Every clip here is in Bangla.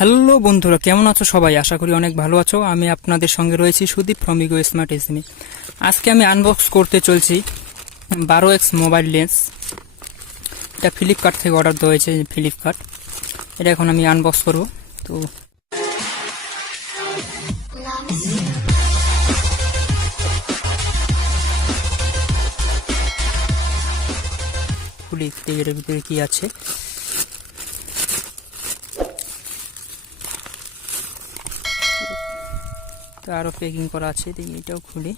হ্যালো বন্ধুরা, কেমন আছো সবাই? আশা করি অনেক ভালো আছো। আমি আপনাদের সঙ্গে রয়েছি Sudip from ego smart SME. আজকে আমি আনবক্স করতে চলছি 12x মোবাইল লেন্স। এটা ফ্লিপকার্ট থেকে অর্ডার দেওয়া হয়েছে, ফ্লিপকার্ট। এটা এখন আমি আনবক্স করব। তো খুলি, এর ভিতরে কি আছে। আরো প্যাকিং করা আছে, দেখি এটাও খুলি।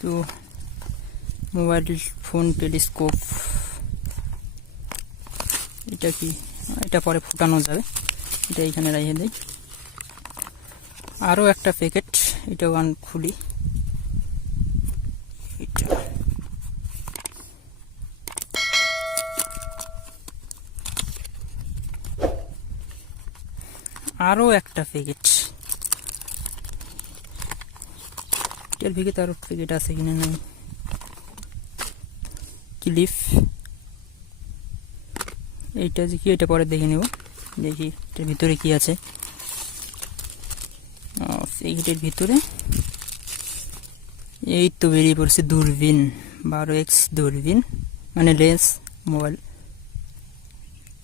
তো মোবাইল ফোন টেলিস্কোপ, এটা কি? এটা পরে ফুটানো যাবে, এটা এখানে রেখে দেই। আরো একটা প্যাকেট, এটাও খুলি। এটা আরো একটা প্যাকেট, এটার ভিতরে আরো প্যাকেট আছে কিনা নাই। ক্লিপ, এইটা যে কি, এটা পরে দেখে নেব। দেখি এটার ভিতরে কি আছে। প্যাকেটের ভিতরে এই তো বেরিয়ে পড়ছে দূরবীন, 12x দূরবীন, মানে লেন্স মোবাইল।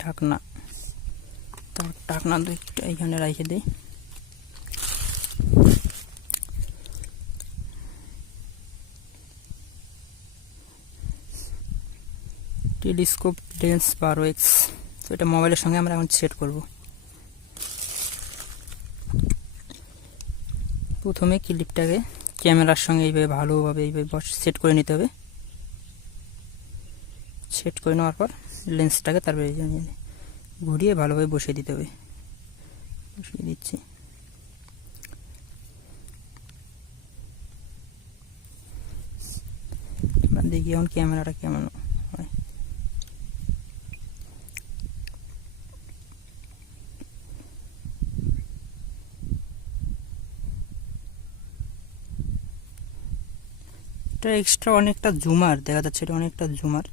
ঢাকনা, ঢাকনা দুইটা এখানে রেখে দেই। টেলিস্কোপ লেন্স 12x, তো এটা মোবাইলের সঙ্গে আমরা এখন সেট করব। প্রথমে ক্লিপটাকে ক্যামেরার সঙ্গে এইভাবে ভালোভাবে এইভাবে সেট করে নিতে হবে। সেট করে নেওয়ার পর লেন্সটাকে তারপরে ঘুরিয়ে ভালোভাবে বসিয়ে দিতে হবে। বসিয়ে দিচ্ছি। দেখি এখন ক্যামেরাটা কেমন হয়। এটা এক্সট্রা অনেকটা জুমার দেখা যাচ্ছে, এটা অনেকটা জুমার।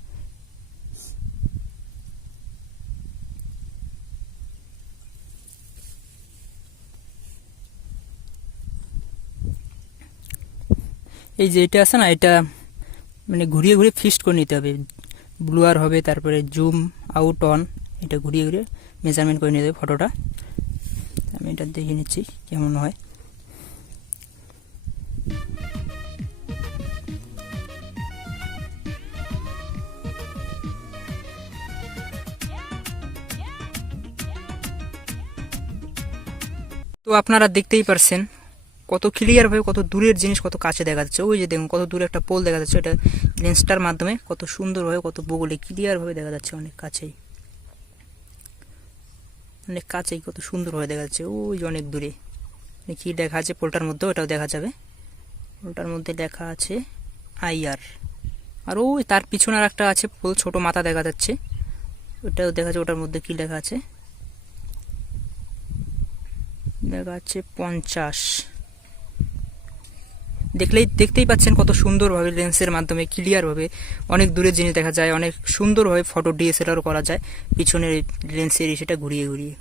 এই যে এটা আছে না, এটা মানে ঘুরিয়ে ঘুরিয়ে ফিক্সড করে নিতে হবে। ব্লুয়ার হবে, তারপরে জুম আউট অন, এটা ঘুরিয়ে ঘুরিয়ে মেজারমেন্ট করে নিতে হবে ফটোটা। আমি এটা দেখে নিচ্ছি কেমন হয়। তো আপনারা দেখতেই পারছেন কত ক্লিয়ার ভাবে, কত দূরের জিনিস কত কাছে দেখা যাচ্ছে। ওই যে দেখুন কত দূরে একটা পোল দেখা যাচ্ছে, এটা লেন্সটার মাধ্যমে কত সুন্দরভাবে, কত বগলে ক্লিয়ার ভাবে দেখা যাচ্ছে। অনেক কাছেই, অনেক কাছেই কত সুন্দরভাবে দেখা যাচ্ছে। ওই যে অনেক দূরে কি দেখা আছে পোলটার মধ্যে, ওটাও দেখা যাবে। পোলটার মধ্যে লেখা আছে IR। আর ওই তার পিছনে আর একটা আছে পোল, ছোট মাথা দেখা যাচ্ছে, ওটাও দেখা যাচ্ছে। ওটার মধ্যে কি লেখা আছে দেখা যাচ্ছে 50। দেখতেই পাচ্ছেন কত সুন্দরভাবে লেন্সের মাধ্যমে ক্লিয়ারভাবে অনেক দূরের জিনিস দেখা যায়। অনেক সুন্দরভাবে ফটো DSLR করা যায় পিছনের লেন্সের সেটা ঘুরিয়ে ঘুরিয়ে।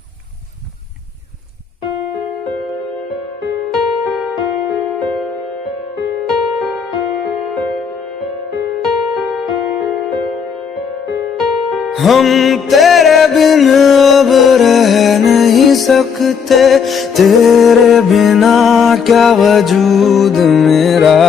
हम तेरे बिन अब रह नहीं सकते, तेरे बिना क्या वजूद मेरा।